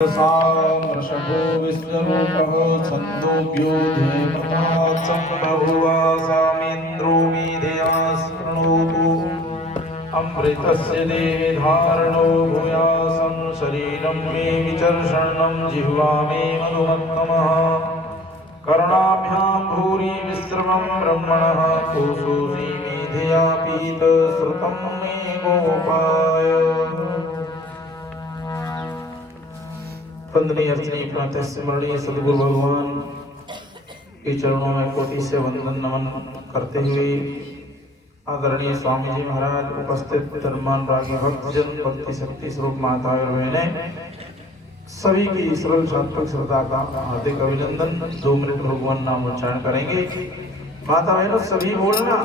वृषभो विश्वरूपः छन्दोऽभ्युदये प्रथमात्सं बभूव सामेन्द्रो मेधया शृणोतु अमृतस्य देवी धारणो भूयासं शरीरं मे विचर्षणं जिह्वा मे मधुमत्तमः कर्णाभ्यां भूरि विश्रवं ब्रह्मणः कोशोऽसि मेधया पीत श्रुतं मे गोपाय। वंदनीय अर्चनीय प्रातः स्मरणीय सद्गुरु भगवान के चरणों में कोटि से वंदन नमन करते हुए आदरणीय स्वामी जी महाराज उपस्थित धर्मान रागी भक्तजन भक्ति शक्ति स्वरूप माताएं और बहनें सभी की सरल सात्विक श्रद्धा का हार्दिक अभिनंदन। 2 मिनट भगवान नाम उच्चारण करेंगे। माता बहनों सभी बोलना,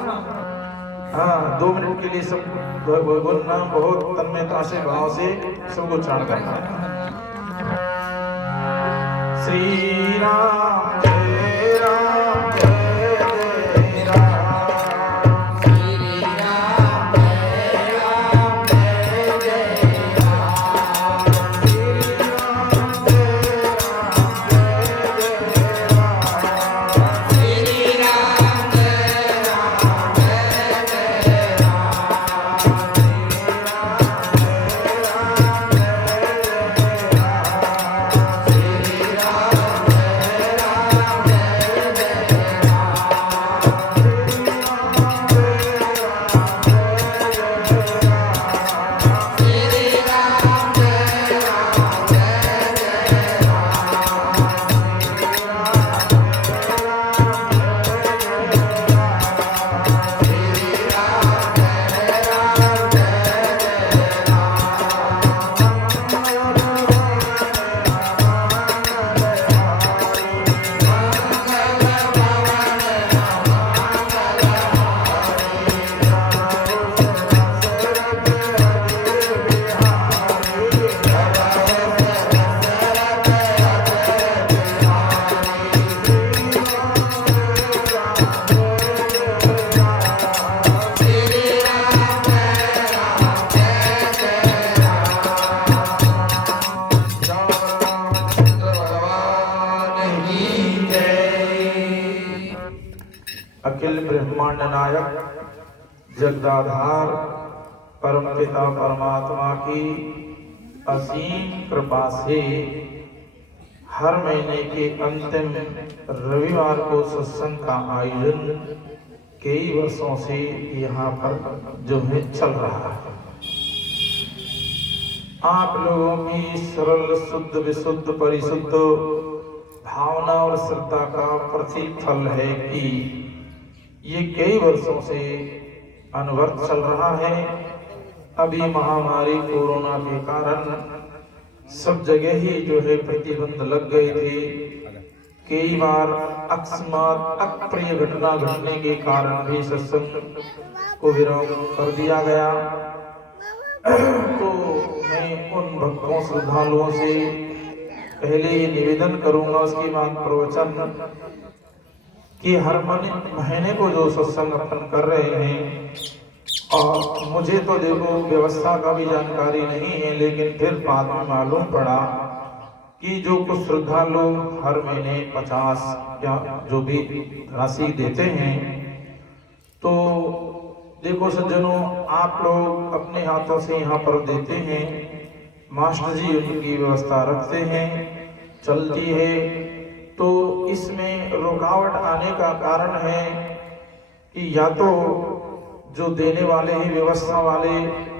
हाँ 2 मिनट के लिए सब भगवान नाम बहुत तन्मयता से भाव से सबको उच्चारण करना है। श्री राम जय राम जय जय राम, श्री राम जय राम जय जय राम, श्री राम जय राम जय जय राम, श्री राम जय राम जय जय राम, श्री राम जय राम जय जय राम, श्री राम अखिल ब्रह्मांड नायक जगदाधार परम पिता परमात्मा की असीम कृपा से हर महीने के अंतिम रविवार को सत्संग का आयोजन कई वर्षों से यहाँ पर जो है चल रहा है। आप लोगों की सरल शुद्ध विशुद्ध परिशुद्ध भावना और श्रद्धा का प्रतिफल है कि ये कई वर्षों से अनवरत चल रहा है। अभी महामारी कोरोना के कारण सब जगह ही जो है प्रतिबंध लग गए थे। कई बार अकस्मात अप्रिय घटना घटने के कारण भी सत्संग को विरोध कर दिया गया। तो मैं उन भक्तों श्रद्धालुओं से पहले ये निवेदन करूंगा, उसके बाद प्रवचन कि हर महीने को जो सत्संग अपन कर रहे हैं, और मुझे तो देखो व्यवस्था का भी जानकारी नहीं है, लेकिन फिर बाद में मालूम पड़ा कि जो कुछ श्रद्धालु हर महीने 50 या जो भी राशि देते हैं, तो देखो सज्जनों आप लोग अपने हाथों से यहाँ पर देते हैं, मास्टर जी उनकी व्यवस्था रखते हैं, चलती है। तो इसमें रुकावट आने का कारण है कि या तो जो देने वाले हैं व्यवस्था वाले,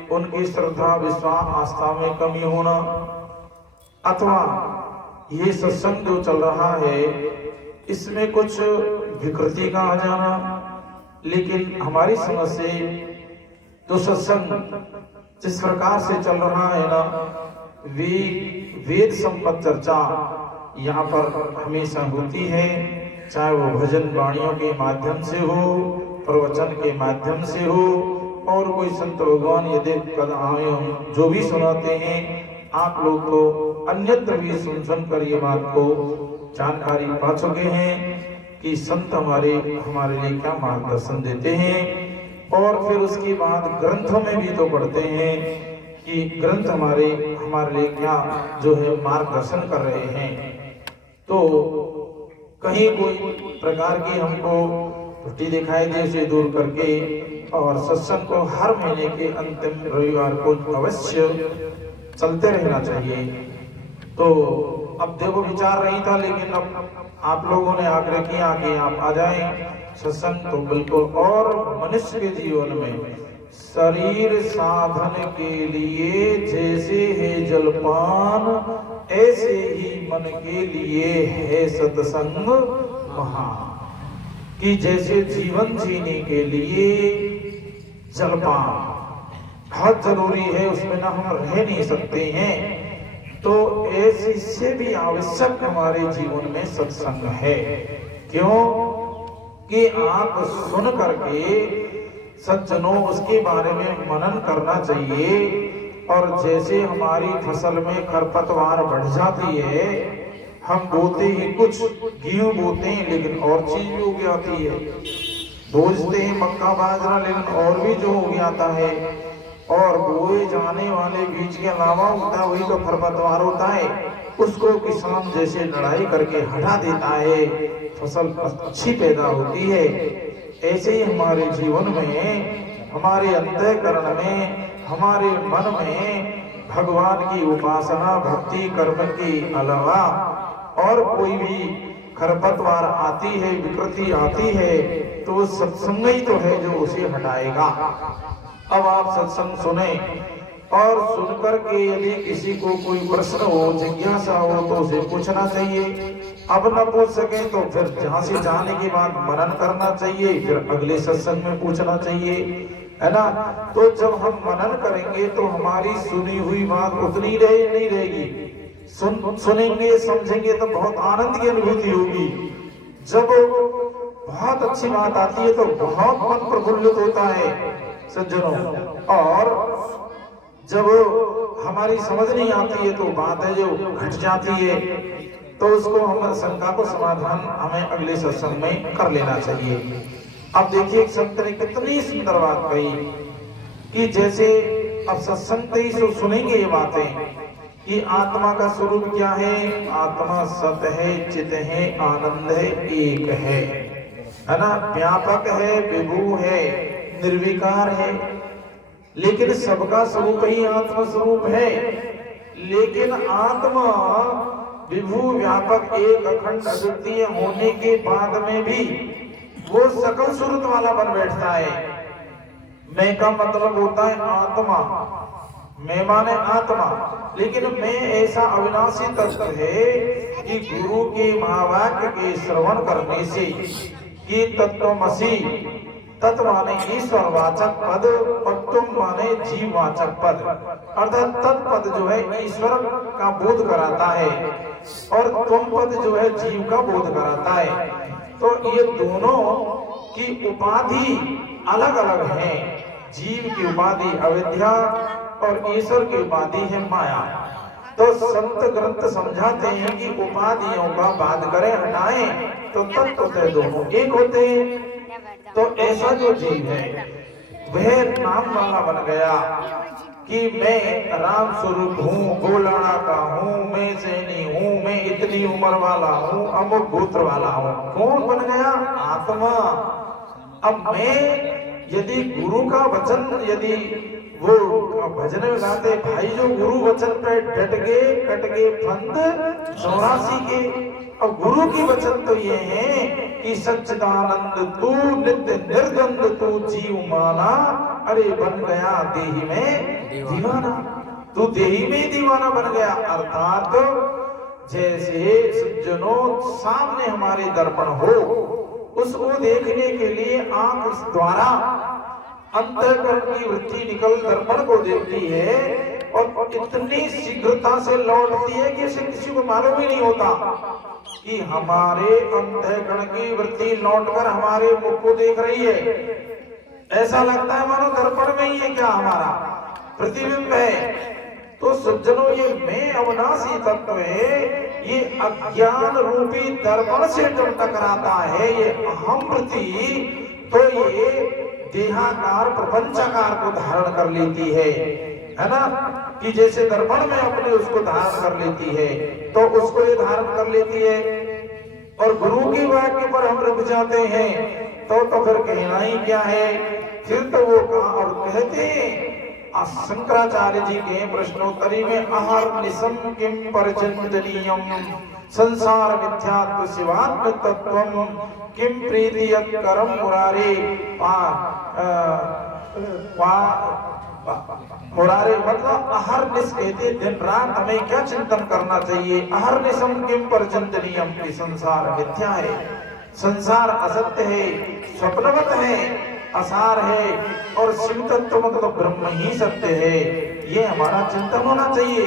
उनकी श्रद्धा विश्वास आस्था में कमी होना, अथवा ये सत्संग जो चल रहा है इसमें कुछ विकृति का आ जाना। लेकिन हमारी समझ से जो सत्संग जिस प्रकार से चल रहा है ना, वेद सम्मत चर्चा यहाँ पर हमेशा होती है, चाहे वो भजन वाणियों के माध्यम से हो, प्रवचन के माध्यम से हो, और कोई संत भगवान यदि कदाएं जो भी सुनाते हैं, आप लोग तो अन्यत्र भी सुन कर ये बात को जानकारी पा चुके हैं कि संत हमारे लिए क्या मार्गदर्शन देते हैं। और फिर उसके बाद ग्रंथों में भी तो पढ़ते हैं कि ग्रंथ हमारे हमारे लिए क्या जो है मार्गदर्शन कर रहे हैं। तो कहीं कोई प्रकार की हमको त्रुटि दिखाई दे उसे दूर करके, और सत्संग को हर महीने के अंतिम रविवार को अवश्य चलते रहना चाहिए। तो अब देखो विचार नहीं था, लेकिन अब आप लोगों ने आग्रह किया कि आप आ जाएं सत्संग, तो बिल्कुल। और मनुष्य के जीवन में शरीर साधन के लिए जैसे है जलपान, ऐसे ही मन के लिए है सत्संग महान। कि जैसे जीवन जीने के लिए जलपान बहुत जरूरी है, उसमें ना हम रह नहीं सकते हैं, तो ऐसे इससे भी आवश्यक हमारे जीवन में सत्संग है। क्यों कि आप सुन करके सज्जनों उसके बारे में मनन करना चाहिए। और जैसे हमारी फसल में खरपतवार बढ़ जाती है, हम बोते ही कुछ गेहूं बोते हैं लेकिन और चीज भी उग जाती है, बोझते हैं मक्का बाजरा लेकिन और भी जो उग जाता है, और बोए जाने वाले बीज के अलावा होता है वही तो खरपतवार होता है, उसको किसान जैसे लड़ाई करके हटा देता है, फसल अच्छी पैदा होती है। ऐसे ही हमारे जीवन में, हमारे अंतःकरण में, हमारे मन में भगवान की उपासना भक्ति कर्म के अलावा और कोई भी खरपतवार आती है, विकृति आती है, तो सत्संग ही तो है जो उसे हटाएगा। अब आप सत्संग सुने, और सुनकर के यदि किसी को कोई प्रश्न हो, जिज्ञासा हो, तो उसे पूछना चाहिए। अब न पूछ सके तो फिर जहाँ से जाने के बाद मनन करना चाहिए, फिर अगले सत्संग में पूछना चाहिए, है ना। तो जब हम मनन करेंगे तो हमारी सुनी हुई बात उतनी नहीं रहेगी। सुनेंगे समझेंगे तो बहुत आनंद की अनुभूति होगी। जब बहुत अच्छी बात आती है तो बहुत मन प्रफुल्लित होता है सज्जनों, और जब हमारी समझ नहीं आती है तो बात है जो घट जाती है, तो उसको हम शंका को समाधान हमें अगले सत्संग में कर लेना चाहिए। अब देखिए संत ने कितनी सुंदर बात कही कि जैसे अब सत्संग ही सुनेंगे ये बातें कि आत्मा का स्वरूप क्या है, आत्मा सत है, चित है, आनंद है, एक है ना, व्यापक है, विभू है, निर्विकार है, लेकिन सबका स्वरूप ही आत्मा स्वरूप है। लेकिन आत्मा विभू व्यापक एक अखंड अद्वितीय होने के बाद में भी वो सकल स्वरूप वाला बन बैठता है। मैं का मतलब होता है आत्मा, मैं माने आत्मा, लेकिन मैं ऐसा अविनाशी तत्व है कि गुरु के महावाक्य के श्रवण करने से कि तत्वमसि, तत्व माने ईश्वरवाचक पद और तुम माने जीववाचक पद, अर्थात तत्पद जो है ईश्वर का बोध कराता है और तुम पद जो है जीव का बोध कराता है। तो ये दोनों की उपाधि अलग अलग है। जीव की उपाधि अविद्या और ईश्वर की उपाधि है माया। तो संत ग्रंथ समझाते हैं कि उपाधियों का बाध करें, हटाएं तो तत्व दोनों एक होते हैं। तो ऐसा जो जीव है वह नाम वाला बन गया कि मैं राम स्वरूप हूँ, गोलाना का हूँ, मैं सैनी हूँ, मैं इतनी उम्र वाला हूँ, अमुक गोत्र वाला हूँ। कौन बन गया? आत्मा। अब मैं यदि गुरु का वचन, यदि वो भजन में गाते भाई जो गुरु वचन पे डट गए फंद 84 के। अब गुरु की वचन तो ये है कि सच्चिदानंद तू नित्य निर्द्वंद तू जीव माना, अरे बन गया देही में दीवाना, तू देही में दीवाना बन गया। अर्थात जैसे सज्जनों सामने हमारे दर्पण हो, उसको देखने के लिए आंख द्वारा अंतःकरण की वृत्ति निकल दर्पण को देखती है और इतनी शीघ्रता से लौटती है कि इसे किसी को मालूम ही नहीं होता कि हमारे अंतःकरण की वृत्ति लौटकर हमारे मुख को देख रही है। ऐसा लगता है मानो दर्पण में ही है क्या हमारा प्रतिबिंब है। तो सज्जनों ये मैं अविनाशी तत्व है, ये अज्ञान रूपी दर्पण से जब टकराता है ये अहम वृत्ति, तो ये देहाकार प्रपंचाकार को धारण कर लेती है ना। कि जैसे दर्पण में अपने उसको धारण कर लेती है तो उसको ये धारण कर लेती है, और गुरु के वाक्य पर हम रुक जाते हैं तो फिर कहना ही क्या है। फिर तो वो कहा और कहते हैं शंकराचार्य जी के प्रश्नोत्तरी में अहर्निशं किम परचिंतनीयम संसार मिथ्यात्व शिवात्म तत्वम किम प्रीतियत् करम मुरारे मुरारे मतलब अहर्निश कहते दिन रात हमें क्या चिंतन करना चाहिए। अहर्निशं किम परचिंतनीयम कि संसार मिथ्या है, संसार असत्य है, स्वप्नवत है, असार है, और शिव तत्व मतलब ब्रह्म ही सत्य है। ये हमारा चिंतन होना चाहिए।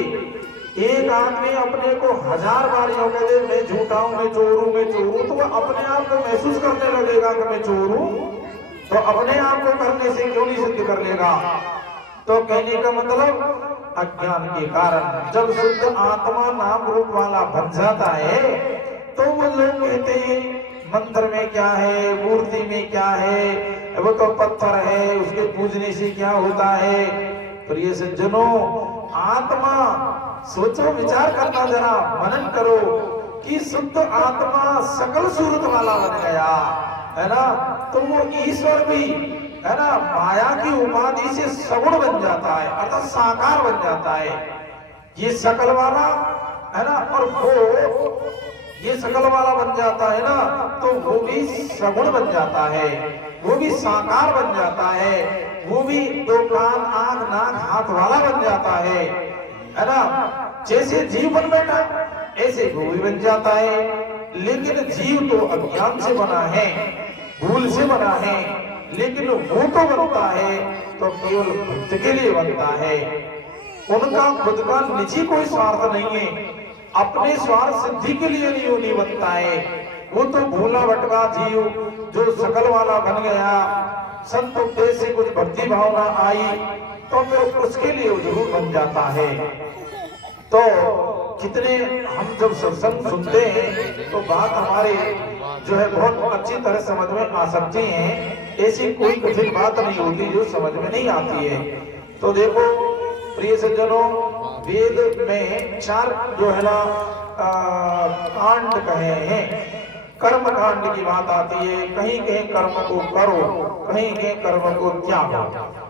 एक आदमी अपने को 1000 बार यूं कह दे मैं झूठा हूं, मैं चोर हूं, मैं चोर हूं, तो वह अपने आप को महसूस करने लगेगा कि मैं चोर हूं, तो अपने आप को करने से क्यों नहीं सिद्ध कर लेगा। तो कहने का मतलब अज्ञान के कारण जब शुद्ध आत्मा नाम रूप वाला बन जाता है तो वो लोग कहते हैं मंत्र में क्या है, मूर्ति में क्या है, वो तो पत्थर है, उसके पूजने से क्या होता है। प्रिय सज्जनों, आत्मा सोचो, विचार करना, जरा मनन करो कि शुद्ध आत्मा सकल सूरत वाला बन गया है ना, तो वो ईश्वर भी है ना माया की उपाधि से सगुण बन जाता है, अर्थात साकार बन जाता है। ये सकल वाला है ना, और वो ये सकल वाला बन जाता है ना, तो वो भी सगुण बन जाता है, वो भी साकार बन जाता है, वो भी दो कान आंख नाक हाथ वाला बन जाता है ना। जैसे जीव बन बैठा ऐसे वो भी बन जाता है। लेकिन जीव तो अज्ञान से बना है, भूल से बना है, लेकिन वो तो बनता है तो केवल भक्त के लिए बनता है। उनका खुद का निजी कोई स्वार्थ नहीं है, अपने स्वार्थ सिद्धि के लिए नहीं बनता है। वो तो भूला भटका जीव जो सकल वाला बन गया, संत उपदेश से कुछ भक्ति भावना आई तो फिर उसके लिए जरूर बन जाता है। तो कितने हम जब सत्संग सुनते हैं तो बात हमारे जो है बहुत अच्छी तरह समझ में आ सकती है, ऐसी कोई कठिन बात नहीं होती जो समझ में नहीं आती है। तो देखो प्रिय सज्जनों, वेद में 4 जो है ना कांड कहे हैं। कर्म कांड की बात आती है, कहीं कहीं कर्म को करो, कहीं कहीं कर्म को त्यागो।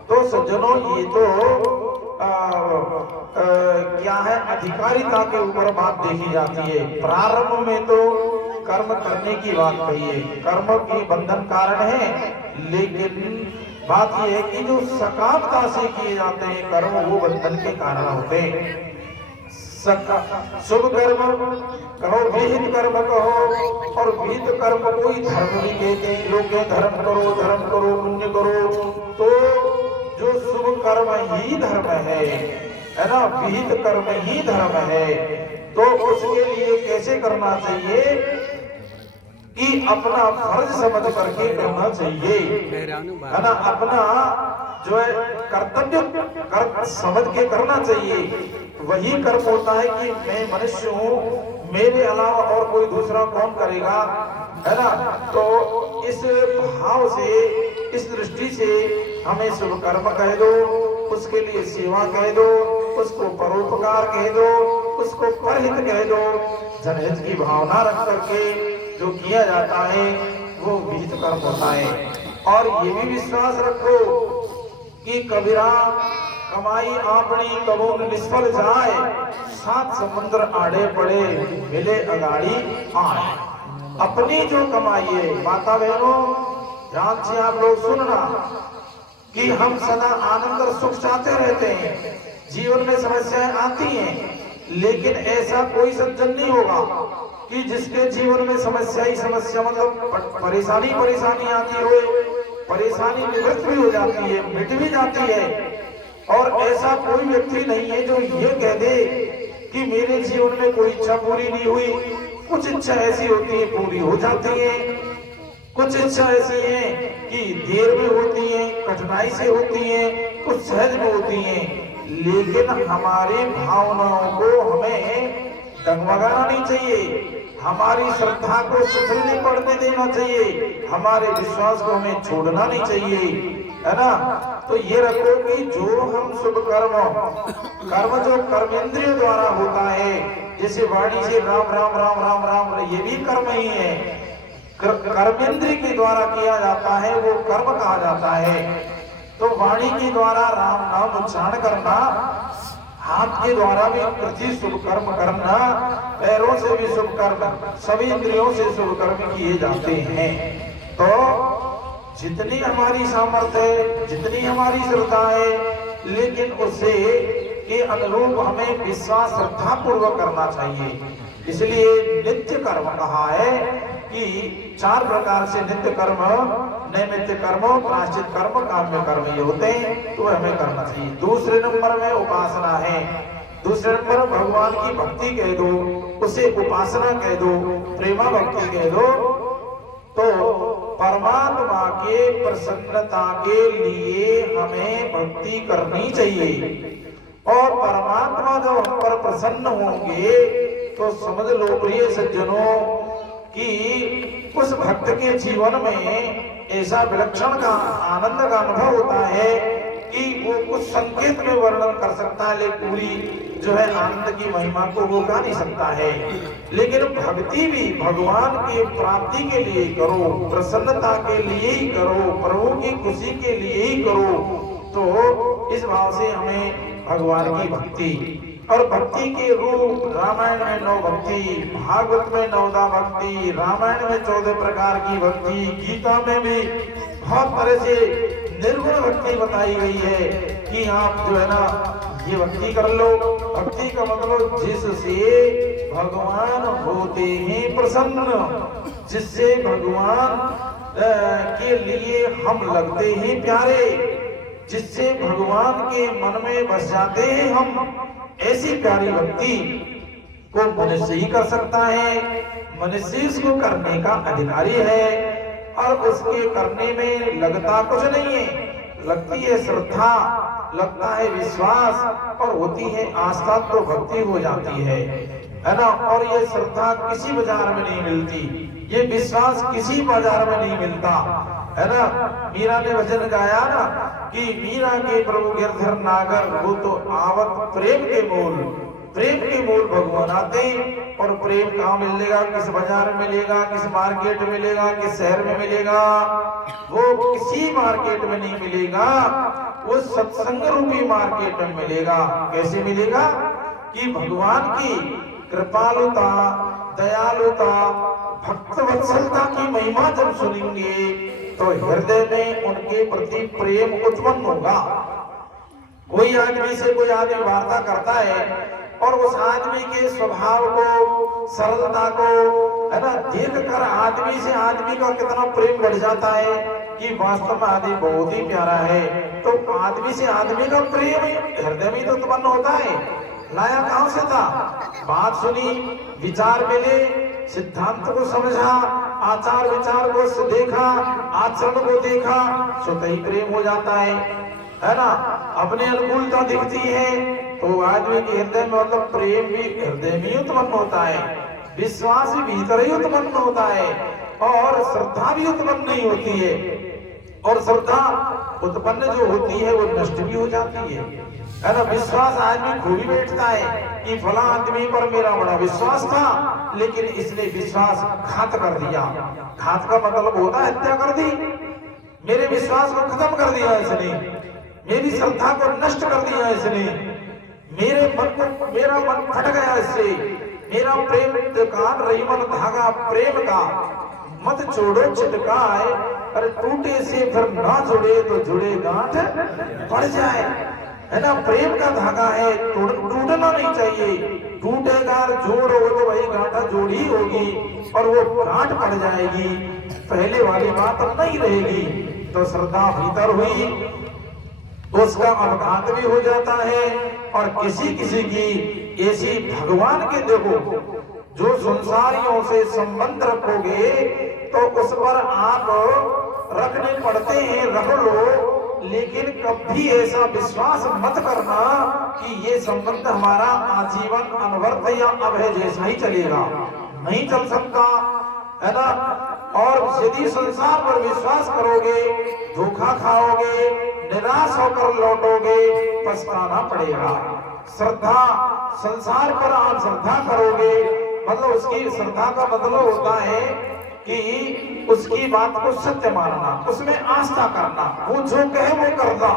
तो सज्जनों ये तो क्या है, अधिकारिता के ऊपर बात देखी जाती है। प्रारंभ में तो कर्म करने की बात कही है, कर्म की बंधन कारण है, लेकिन बात यह है कि जो सकामता से किए जाते हैं कर्म वो बंधन के कारण होते हैं। शुभ कर्म कहो, विहित कर्म कहो, और विहित कर्म कोई धर्म भी कहते हैं। लोग धर्म करो, धर्म करो, पुण्य करो, तो जो शुभ कर्म ही धर्म है ना, विहित कर्म ही धर्म है। तो उसके लिए कैसे करना चाहिए कि अपना फर्ज समझ करके करना चाहिए, है ना, अपना जो है कर्तव्य समझ के करना चाहिए। वही कर्म होता है कि मैं मनुष्य हूँ, मेरे अलावा और कोई दूसरा कौन करेगा, है ना। तो इस भाव से, इस दृष्टि से हमें शुभ कर्म कह दो, उसके लिए सेवा कह दो, उसको परोपकार कह दो, उसको परहित कह दो। जनहित की भावना रख करके जो किया जाता है वो विहित कर्म होता है। और ये भी विश्वास रखो कि कबीरा कमाई आपनी कबो निष्फल जाए, 7 समुद्र आड़े पड़े मिले अगाड़ी आए। अपनी जो कमाई है, माता बहनों ध्यान से आप लोग सुनना कि हम सदा आनंद और सुख चाहते रहते हैं, जीवन में समस्याएं आती हैं, लेकिन ऐसा कोई सज्जन नहीं होगा कि जिसके जीवन में समस्या ही समस्या, मतलब परेशानी परेशानी आती हो, परेशानी निवृत्त भी हो जाती है, मिट भी जाती है। और ऐसा कोई व्यक्ति नहीं है जो ये कह दे कि मेरे जीवन में कोई इच्छा पूरी नहीं हुई। कुछ इच्छा ऐसी होती है पूरी हो जाती है, कुछ इच्छा ऐसी है कि देर में होती है, कठिनाई से होती है, कुछ सहज में होती है। लेकिन हमारी भावनाओं को हमें डगमगाना नहीं चाहिए, हमारी श्रद्धा को शिथिल नहीं पड़ने देना चाहिए, हमारे विश्वास को हमें छोड़ना नहीं चाहिए, है ना। तो ये रखो कि जो हम शुभ कर्म कर्म जो कर्मेंद्रिय द्वारा होता है, जैसे वाणी से राम राम राम राम राम, ये भी कर्म ही है, कर्मेंद्रिय के द्वारा किया जाता है, वो कर्म कहा जाता है। तो वाणी के द्वारा राम नाम उच्चारण करना, हाथ के द्वारा भी प्रति शुभ कर्म करना, पैरों से भी शुभ कर्म, सभी इंद्रियों से शुभ कर्म किए जाते हैं। तो जितनी हमारी सामर्थ्य है, जितनी हमारी श्रद्धा है, लेकिन उससे के अनुरूप हमें विश्वास श्रद्धा पूर्वक करना चाहिए। इसलिए नित्य कर्म कहा है कि 4 प्रकार से नित्य कर्म, नैमित्य कर्म, प्रायश्चित कर्म, काम्य कर्म ये होते हैं, तो हमें करना चाहिए। दूसरे नंबर में उपासना है। दूसरे नंबर भगवान की भक्ति कह दो, उसे उपासना कह दो, प्रेमा भक्ति कह दो। तो परमात्मा के प्रसन्नता के लिए हमें भक्ति करनी चाहिए, और परमात्मा जब हम पर प्रसन्न होंगे तो समझ लो प्रिय सज्जनों कि उस भक्त के जीवन में ऐसा विलक्षण का आनंद का अनुभव होता है कि वो कुछ संकेत में वर्णन कर सकता है, लेकिन पूरी जो है आनंद की महिमा को वो गा नहीं सकता है। लेकिन भक्ति भी भगवान की प्राप्ति के लिए करो, प्रसन्नता के लिए ही करो, प्रभु की खुशी के लिए ही करो। तो इस भाव से हमें भगवान की भक्ति, और भक्ति के रूप रामायण में 9 भक्ति, भागवत में 9 भक्ति, रामायण में 14 प्रकार की भक्ति, गीता में भी बहुत तरह से निर्गुण भक्ति बताई गई है कि आप जो है ना ये भक्ति कर लो। भक्ति का मतलब जिससे भगवान होते हैं प्रसन्न, जिससे भगवान के लिए हम लगते हैं प्यारे, जिससे भगवान के मन में बस जाते हैं हम, ऐसी प्यारी भक्ति को मनुष्य ही कर सकता है। मनुष्य इसको करने का अधिकारी है, और उसके करने में लगता कुछ नहीं है, लगती है श्रद्धा, लगता है विश्वास, और होती है आस्था, तो भक्ति हो जाती है ना। और ये श्रद्धा किसी बाजार में नहीं मिलती, ये विश्वास किसी बाजार में नहीं मिलता, है ना। मीरा ने भजन गाया ना कि मीरा के प्रभु गिरधर नागर, वो तो आवत प्रेम के मूल, प्रेम के मूल भगवान आते। और प्रेम कहाँ मिलेगा, किस बाजार में मिलेगा, किस मार्केट में मिलेगा, किस शहर में मिलेगा, वो किसी मार्केट में नहीं मिलेगा, वो सत्संग रूपी मार्केट में मिलेगा। कैसे मिलेगा कि भगवान की कृपालुता, दयालुता, भक्त वत्सलता की महिमा जब सुनेंगे तो हृदय में उनके प्रति प्रेम उत्पन्न होगा। कोई आदमी से कोई आदमी वार्ता करता है और उस आदमी के स्वभाव को, सरलता को, है ना, देखकर आदमी से आदमी का कितना प्रेम बढ़ जाता है कि वास्तव में आदमी बहुत ही प्यारा है। तो आदमी से आदमी का प्रेम हृदय में तो उत्पन्न होता है। लाया कहां से था, बात सुनी, विचार मिले, सिद्धांत को समझा, आचार विचार को देखा, आचरण को देखा, स्वतः ही प्रेम हो जाता है ना। अपने अनुकूलता दिखती है तो आदमी के हृदय में मतलब प्रेम भी हृदय में उत्पन्न होता है, विश्वास भी भीतर ही उत्पन्न होता है, और श्रद्धा भी उत्पन्न नहीं होती है। और श्रद्धा उत्पन्न जो होती है वो नष्ट भी हो जाती है ना। विश्वास आदमी खो भी बैठता है कि फला आदमी पर मेरा बड़ा विश्वास था, लेकिन इसने विश्वास घात कर दिया। घात का मतलब होता है हत्या कर दी, मेरे विश्वास को खत्म कर दिया इसने, मेरी श्रद्धा को नष्ट कर दिया इसने, मेरे मन को, मेरा मन फट गया इससे, मेरा प्रेम दुकान रही मन धागा प्रेम का, मत छोड़ो छिटकाए, अरे टूटे से फिर ना जुड़े तो जुड़े गांठ पड़ जाए, है ना। प्रेम का धागा है, टूटना नहीं चाहिए, टूटेगा जोड़ो तो वही गांठा जोड़ी होगी और वो गांठ पड़ जाएगी, पहले वाली बात अब नहीं रहेगी। तो श्रद्धा भीतर हुई तो उसका अवघात भी हो जाता है। और किसी किसी की ऐसी भगवान के देखो, जो संसारियों से संबंध रखोगे तो उस पर आप रखने पड़ते हैं, रख लो, लेकिन कभी ऐसा विश्वास मत करना कि ये संबंध हमारा आजीवन अनवर्त या अभय जैसा ही चलेगा, नहीं चल सकता। है ना। और यदि संसार पर विश्वास करोगे, धोखा खाओगे, निराश होकर लौटोगे, पछताना पड़ेगा। श्रद्धा, संसार पर आप श्रद्धा करोगे, मतलब उसकी श्रद्धा का मतलब होता है कि उसकी बात को सत्य मानना, उसमें आस्था करना, वो जो कहे वो करना,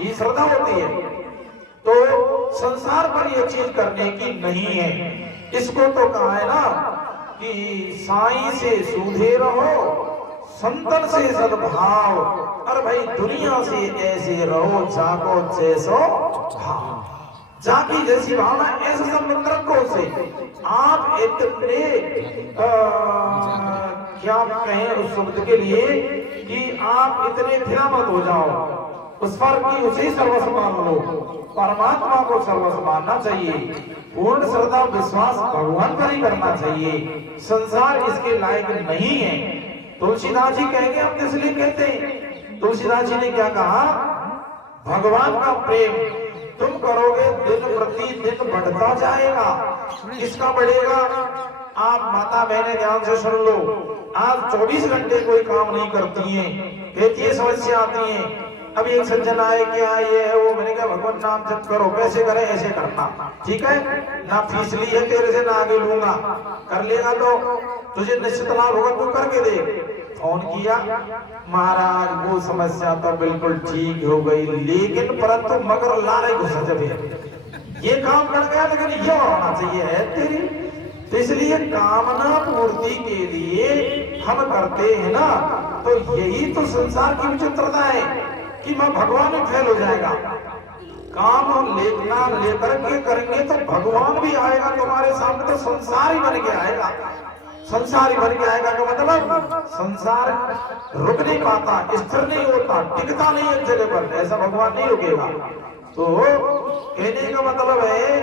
ये श्रद्धा होती है। तो संसार पर ये चीज करने की नहीं है। इसको तो कहा है ना कि साईं से सूधे रहो, संतन से सद्भाव। अरे भाई दुनिया से ऐसे रहो, जाको जैसो भाव, जाकी जैसी भावना, ऐसे संबंध रखो से। आप इतने क्या कहें उस शब्द के लिए कि आप इतने धिरामत हो जाओ उस पर कि उसे सर्वस्व मान लो। परमात्मा को सर्वस्व मानना चाहिए, पूर्ण श्रद्धा विश्वास भगवान पर ही करना चाहिए। संसार इसके लायक नहीं है। तुलसीदास जी कहेंगे, हम इसलिए कहते हैं, तुलसीदास जी ने क्या कहा, भगवान का प्रेम तुम करोगे दिन प्रतिदिन बढ़ता जाएगा। किसका बढ़ेगा? आप माता बहनें ध्यान से सुन लो, आज 24 घंटे कोई काम नहीं करती हैं, कहती है समस्या आती है। अब एक सज्जन आए, क्या ये है वो, मैंने कहा भगवान नाम जप करो, कैसे करें, ऐसे करना, ठीक है ना, फीस ली है तेरे से, ना आगे लूंगा, कर लेगा तो तुझे निश्चित लाभ होगा, तू करके दे। फोन किया, महाराज वो समस्या तो बिल्कुल ठीक हो गई, लेकिन परंतु मगर लारे घुसा जब ये काम कर गया, लेकिन ये होना चाहिए है तेरी। तो इसलिए कामना पूर्ति के लिए हम करते हैं ना, तो यही तो संसार की विचित्रता है कि मैं भगवान में फेल हो जाएगा। काम लेना लेकर के करेंगे तो भगवान भी आएगा तुम्हारे सामने, तो संसार ही बन के आएगा। संसार ही बन के आएगा का मतलब संसार रुक नहीं पाता, स्थिर नहीं होता, टिकता नहीं एक जगह पर, ऐसा भगवान नहीं रुकेगा। तो कहने का मतलब है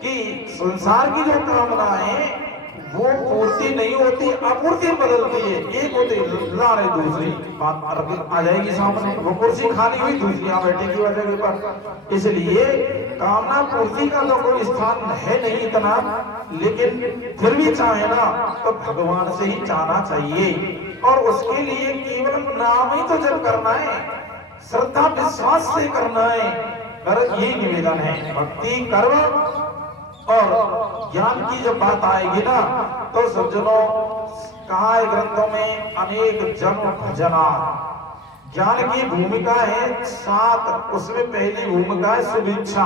कि संसार की जो कामना है वो पूर्ति नहीं होती, अपूर्ति बदलती है। एक होती ला रही, दूसरी बात आ जाएगी सामने, वो कुर्सी खाली हुई, दूसरी यहाँ बैठेगी वजह पर। इसलिए कामना पूर्ति का तो कोई स्थान है नहीं इतना, लेकिन फिर भी चाहे ना तो भगवान से ही चाहना चाहिए। और उसके लिए केवल नाम ही तो जप करना है, श्रद्धा विश्वास से करना है। कर ये निवेदन है, भक्ति कर्म और ज्ञान की जब बात आएगी ना, तो सज्जनों कहा है ग्रंथों में, अनेक जन्म भजना। ज्ञान की भूमिका है 7, उसमें पहली भूमिका है शुभेच्छा,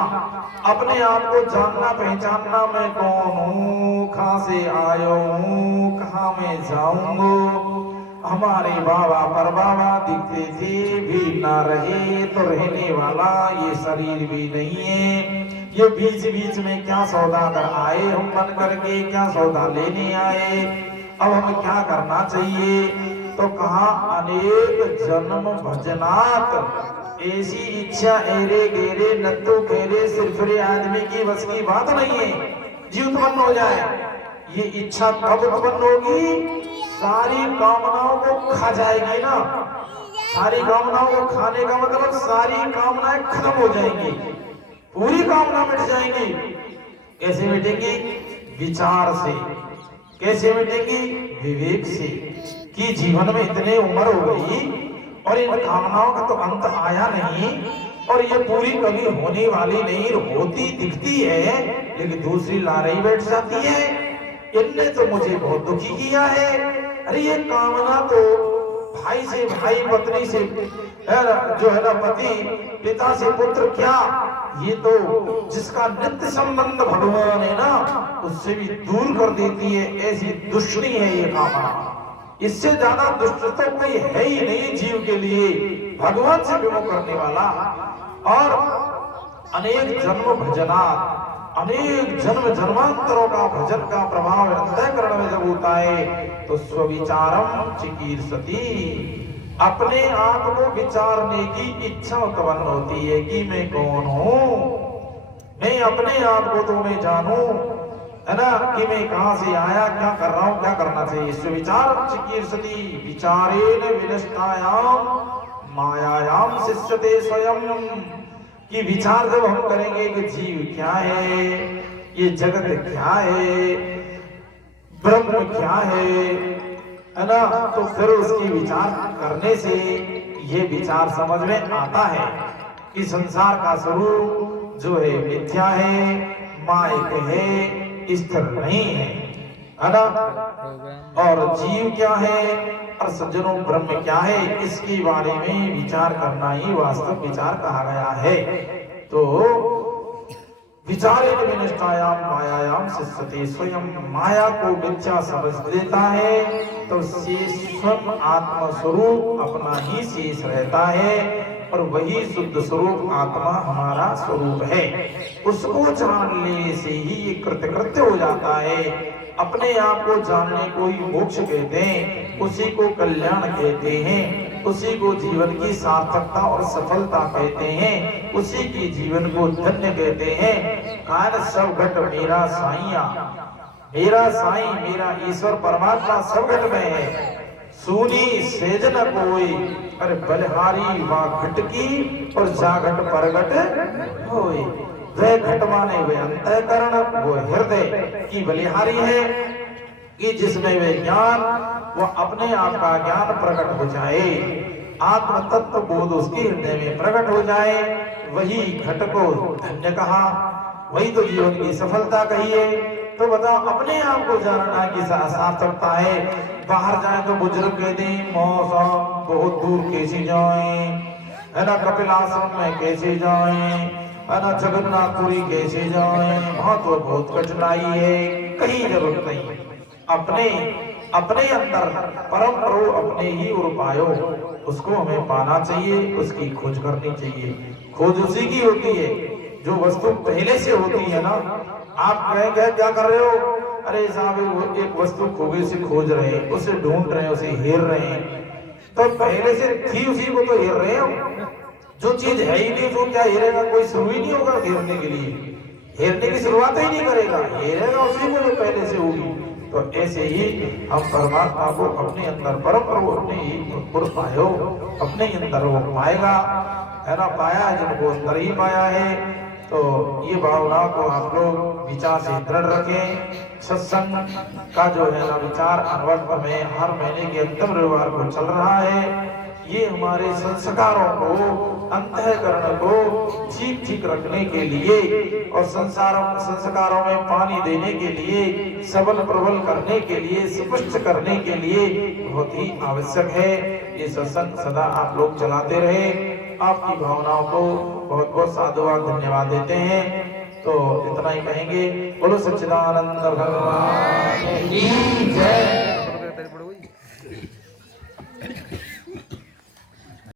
अपने आप को जानना पहचानना, मैं कौन हूँ, कहाँ से आयो हूँ, कहाँ मैं जाऊंगा। हमारे बाबा पर बाबा दिखते थे, भी ना रहे तो रहने वाला ये शरीर भी नहीं है। ये बीच बीच में क्या सौदा कर आए हम बन करके, क्या सौदा लेने आए, अब हमें क्या करना चाहिए। तो कहा अनेक जन्म भजनात, ऐसी इच्छा एरे गेरे नत्तू खेरे सिरफिरे आदमी की बस की बात नहीं है जी उत्पन्न हो जाए। ये इच्छा कब उत्पन्न होगी? सारी कामनाओं को खा जाएगी ना। सारी कामनाओं को खाने का मतलब सारी कामनाएं खत्म हो जाएंगी, पूरी कामना मिट जाएंगी। कैसे मिटेंगी? विचार से। कैसे मिटेंगी? विवेक से। कि जीवन में इतने उम्र हो गई और इन कामनाओं का तो अंत आया नहीं, और ये पूरी कभी होने वाली नहीं, होती दिखती है लेकिन दूसरी ला रही बैठ जाती है। इनने तो मुझे बहुत दुखी किया है। अरे ये कामना तो भाई से भाई, पत्नी से जो है ना पति, पिता से पुत्र, क्या ये तो जिसका नित्य संबंध भगवान है ना उससे भी दूर कर देती है। ऐसी दुष्टनी है ये कामना। इससे ज्यादा दुष्ट तो कोई है ही नहीं जीव के लिए, भगवान से विमुख करने वाला। और अनेक जन्म भजना, अनेक जन्म जन्मांतरों का भजन का प्रभाव अंतःकरण में जब होता है तो स्वविचारम चिकीर्षति, अपने आप को विचारने की इच्छा उत्पन्न होती है कि मैं कौन हूँ, मैं अपने आप को तो मैं जानूं, है ना, कि मैं कहां से आया, क्या कर रहा हूं, क्या करना चाहिए। स्वविचारम चिकीर्षति, विचारेण विनष्टायाम मायायाम शिष्यते स्वयं। कि विचार जब हम करेंगे कि जीव क्या है, ये जगत क्या है, ब्रह्म क्या है, है ना, तो फिर उसकी विचार करने से ये विचार समझ में आता है कि संसार का स्वरूप जो है मिथ्या है, मायक है, स्थिर नहीं है ना। और जीव क्या है और सज्जनों ब्रह्म क्या है, इसके बारे में विचार करना ही वास्तव विचार कहा गया है। तो विचारे विनिष्ठायाम मायायाम शिष्यते, स्वयं माया को मिथ्या समझ लेता है तो स्वयं आत्मा स्वरूप अपना ही शेष रहता है और वही शुद्ध स्वरूप आत्मा हमारा स्वरूप है। उसको जान लेने से ही ये कृतकृत्य हो जाता है। अपने आप को जानने को ही मोक्ष कहते हैं, उसी को कल्याण कहते हैं, उसी को जीवन की सार्थकता और सफलता कहते हैं, उसी की जीवन को धन्य कहते हैं। कान सब घट मेरा साईया, मेरा साई मेरा ईश्वर परमात्मा सब घट में है। सूनी सेज न कोई, अरे बलिहारी वा घट की और जाघट परगट होई। वह घट माने वे अंतःकरण, वो हृदय की बलिहारी है कि जिसमें वे ज्ञान, वो अपने आप का ज्ञान प्रकट हो जाए, आत्म तत्व बोध उसके हृदय में प्रकट हो जाए, वही घट को धन्य कहा, वही तो जीवन की सफलता कही है। तो बताओ, अपने आप को जानना की सार्थकता है। बाहर जाए तो बुजुर्ग कहते हैं मौसम बहुत दूर कैसे जाए, है ना, कपिल आश्रम में कैसे जाए, है ना, जगन्नाथपुरी कैसे जाए, वहां तो बहुत कठिनाई है, कहीं जरूरत नहीं। अपने अपने अंदर परम प्रभु अपने ही उर पायो, उसको हमें पाना चाहिए, उसकी खोज करनी चाहिए। खोज उसी की होती है जो वस्तु पहले से होती है ना। आप कहेंगे क्या कर रहे हो, अरे साहब एक वस्तु खोगे से खोज रहे हैं, उसे ढूंढ रहे हैं, उसे हेर रहे हैं, तो पहले से थी उसी को तो हेर रहे हो। जो चीज है ही नहीं तो क्या हेरेगा, कोई शुरू ही नहीं होगा हेरने के लिए, हेरने की शुरुआत ही नहीं करेगा, हेरेगा उसी को जो पहले से होगी। तो ऐसे ही हम परमात्मा को अपने अंदर परम प्रभु अपने ही पुर पायो, अपने अंदर वो पाएगा, है ना, पाया जिनको अंदर ही पाया है। तो ये भावना को आप लोग विचार से दृढ़ रखें। सत्संग का जो है ना विचार अनवट में हर महीने के अंतिम रविवार को चल रहा है। ये हमारे संस्कारों को, अंतःकरण को ठीक ठीक रखने के लिए और संस्कारों में पानी देने के लिए, सबल प्रबल करने के लिए, स्पष्ट करने के लिए बहुत ही आवश्यक है। ये सत्संग सदा आप लोग चलाते रहे। आपकी भावनाओं को बहुत बहुत साधुवाद धन्यवाद देते हैं। तो इतना ही कहेंगे। बोलो सच्चिदानंद भगवान की जय।